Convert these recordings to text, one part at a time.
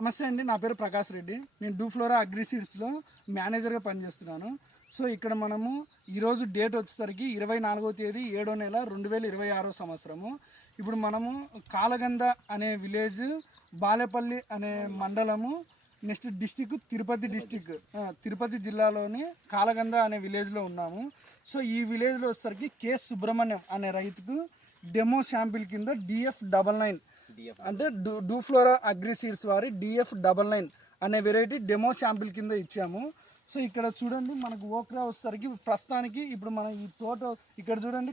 నమస్తే అండి, నా పేరు ప్రకాష్ రెడ్డి. నేను డూఫ్లోరా అగ్రిసీడ్స్లో మేనేజర్గా పనిచేస్తున్నాను. సో ఇక్కడ మనము ఈరోజు డేట్ వచ్చేసరికి 24వ తేదీ 7వ నెల 2026 సంవత్సరము. ఇప్పుడు మనము కాలగంద అనే విలేజ్, బాలేపల్లి అనే మండలము, నెక్స్ట్ డిస్టిక్ తిరుపతి జిల్లాలోని కాలగంద అనే విలేజ్లో ఉన్నాము. సో ఈ విలేజ్లో వచ్చేసరికి కె సుబ్రహ్మణ్యం అనే రైతుకు డెమో శాంపిల్ కింద DF99 అంటే డూఫ్లోరా అగ్రిసీడ్స్ వారి DF99 అనే వెరైటీ డెమో శాంపిల్ కింద ఇచ్చాము. సో ఇక్కడ చూడండి, మనకు ఓక్రా వచ్చేసరికి ప్రస్తుతానికి ఇప్పుడు మనం ఈ తోట ఇక్కడ చూడండి,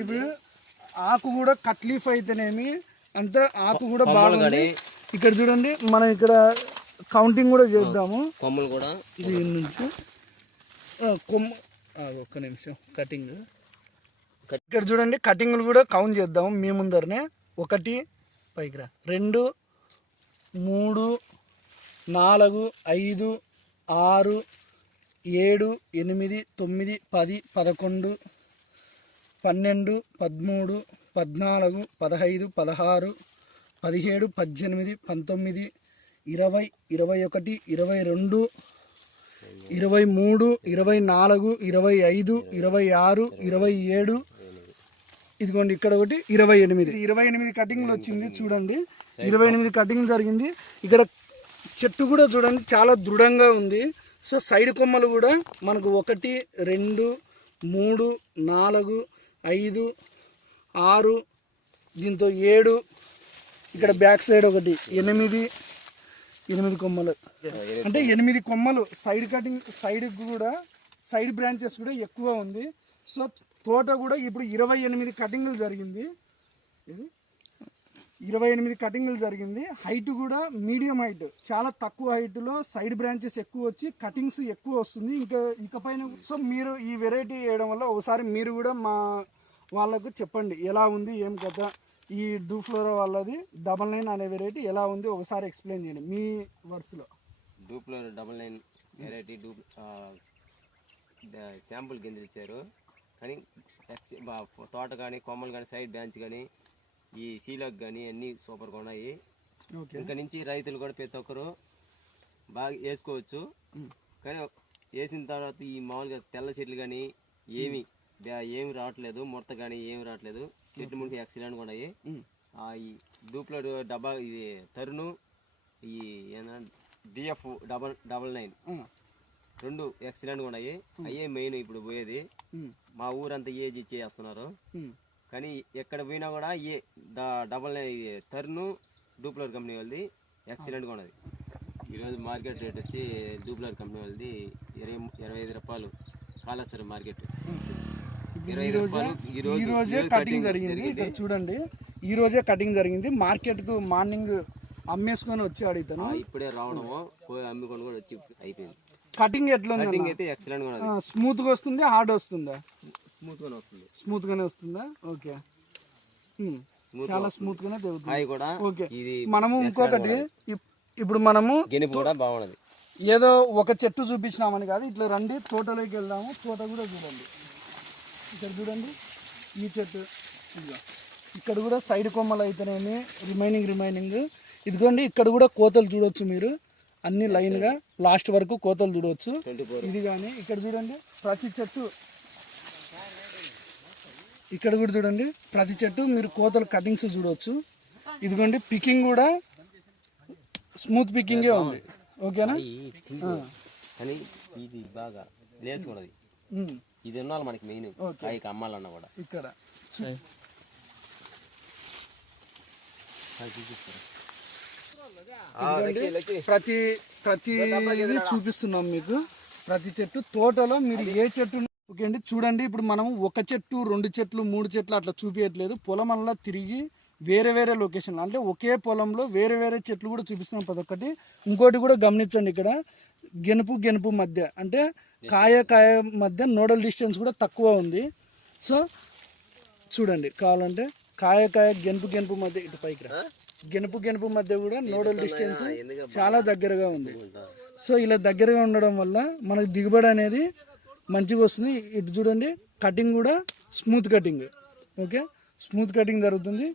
ఇప్పుడు ఆకు కూడా కట్ లీఫ్ అయితేనేమి అంతా ఆకు కూడా బాగుంది. ఇక్కడ చూడండి, మనం ఇక్కడ కౌంటింగ్ కూడా చేద్దాము. కొమ్మలు కూడా దీని నుంచి ఒక్క నిమిషం కటింగ్. ఇక్కడ చూడండి, కటింగ్లు కూడా కౌంట్ చేద్దాము మీ ముందరనే. 1 పైకి రా, 2 3 4 5 6 7 8 9 10 11 12 13 14 15 16 17 18 19 20 21 22 23 24 25 26 27 ఇదిగోండి, ఇక్కడ ఒకటి 28 కటింగ్లు వచ్చింది. చూడండి, 28 కటింగ్ జరిగింది. ఇక్కడ చెట్టు కూడా చూడండి చాలా దృఢంగా ఉంది. సో సైడ్ కొమ్మలు కూడా మనకు 1 2 3 4 5 6 దీంతో 7, ఇక్కడ బ్యాక్ సైడ్ ఒకటి 8 కొమ్మలు, అంటే 8 కొమ్మలు. సైడ్ కటింగ్ సైడ్ బ్రాంచెస్ కూడా ఎక్కువ ఉంది. సో తోట కూడా ఇప్పుడు 28 కటింగ్లు జరిగింది. ఇది 28 కటింగ్లు జరిగింది. హైట్ కూడా మీడియం హైట్, చాలా తక్కువ హైట్లో సైడ్ బ్రాంచెస్ ఎక్కువ వచ్చి కటింగ్స్ ఎక్కువ వస్తుంది. ఇకపైన సో మీరు ఈ వెరైటీ వేయడం వల్ల ఒకసారి మీరు కూడా మా వాళ్ళకు చెప్పండి ఎలా ఉంది ఏం కదా. ఈ డూఫ్లోరా వాళ్ళది 99 అనే వెరైటీ ఎలా ఉంది ఒకసారి ఎక్స్ప్లెయిన్ చేయండి మీ వర్డ్స్లో. డూఫ్లోరా 99 వెరైటీ శాంపుల్ కింద ఇచ్చారు. కానీ తోట కానీ కొమ్మలు కానీ సైడ్ బ్రాంచ్ కానీ ఈ సీలకు కానీ అన్నీ సూపర్గా ఉన్నాయి. ఇంకా నుంచి రైతులు కూడా ప్రతి ఒక్కరు బాగా వేసుకోవచ్చు. కానీ వేసిన తర్వాత ఈ మామూలుగా తెల్ల చెట్లు కానీ ఏమి రావట్లేదు, ముడత కానీ ఏమి రావట్లేదు. చెట్లు మునికి ఎక్సలెంట్గా ఉన్నాయి. ఈ డూప్లో డబ్బా ఇది తరుణు ఈ DF99 2 ఎక్సలెంట్గా ఉన్నాయి. అయ్యే మెయిన్ ఇప్పుడు పోయేది. మా ఊరంతా ఏజ్ ఇచ్చేస్తున్నారు. కానీ ఎక్కడ పోయినా కూడా తరుణు డూప్లర్ కంపెనీ వాళ్ళది ఎక్సలెంట్గా ఉన్నది. ఈరోజు మార్కెట్ రేట్ వచ్చి డూప్లర్ కంపెనీ వాళ్ళది 25 రూపాయలు కాళేశ్వరం మార్కెట్. 25 రూపాయలు. ఈరోజే కటింగ్ జరిగింది. ఇక్కడ చూడండి, ఈరోజే కటింగ్ జరిగింది. మార్కెట్కు మార్నింగ్ అమ్మేసుకొని వచ్చాడు ఇతను. ఇప్పుడే రావడము అమ్ముకొని కూడా వచ్చి అయిపోయింది. కటింగ్ ఎట్లా ఉంది? కటింగ్ అయితే ఎక్సలెంట్ గా ఉంది. స్మూత్ గా వస్తుంది, హార్డ్ వస్తుందా? స్మూత్ గానే వస్తుందా? ఓకే, చాలా స్మూత్ గానే తెగుతుంది. ఓకే, మనము ఇంకొకటి ఇప్పుడు మనము కూడా బాగున్నది. ఏదో ఒక చెట్టు చూపించినామని కాదు, ఇట్లా రండి తోటలోకి వెళ్దాము. తోట కూడా చూడండి, ఇక్కడ చూడండి ఈ చెట్టు, ఇక్కడ కూడా సైడ్ కొమ్మలు అయితేనేమి రిమైనింగ్ ఇదిగోండి. ఇక్కడ కూడా కోతలు చూడొచ్చు మీరు, అన్ని లైన్ గా లాస్ట్ వరకు కోతలు చూడవచ్చు. ఇది కానీ ఇక్కడ చూడండి, ప్రతి చెట్టు ఇక్కడ కూడా చూడండి, ప్రతి చెట్టు మీరు కోతలు కటింగ్స్ చూడవచ్చు. ఇదిగోండి, పికింగ్ కూడా స్మూత్ పికింగే ఉంది. ఓకేనా? ఇది బాగా లేసుకున్నది. ఇది ఉండాలి మనకి మెయిన్ అమ్మాలన్నా కూడా. ఇక్కడ ప్రతి చూపిస్తున్నాం మీకు. ప్రతి చెట్టు తోటలో మీరు ఏ చెట్టు ఓకే అండి. చూడండి, ఇప్పుడు మనం 1 చెట్టు 2 చెట్లు 3 చెట్లు అట్లా చూపించట్లేదు. పొలం అలా తిరిగి వేరే లొకేషన్, అంటే ఒకే పొలంలో వేరే చెట్లు కూడా చూపిస్తున్నాం ప్రతి ఒక్కటి. ఇంకోటి కూడా గమనించండి, ఇక్కడ గెనుపు మధ్య, అంటే కాయ మధ్య నోడల్ డిస్టెన్స్ కూడా తక్కువ ఉంది. సో చూడండి, కావాలంటే కాయ గెనుపు మధ్య ఇటు పైకి రా, గెనుపు మధ్య కూడా నోడల్ డిస్టెన్స్ చాలా దగ్గరగా ఉంది. సో ఇలా దగ్గరగా ఉండడం వల్ల మనకు దిగుబడి అనేది మంచిగా వస్తుంది. ఇటు చూడండి, కటింగ్ కూడా smooth cutting. Okay, smooth cutting జరుగుతుంది.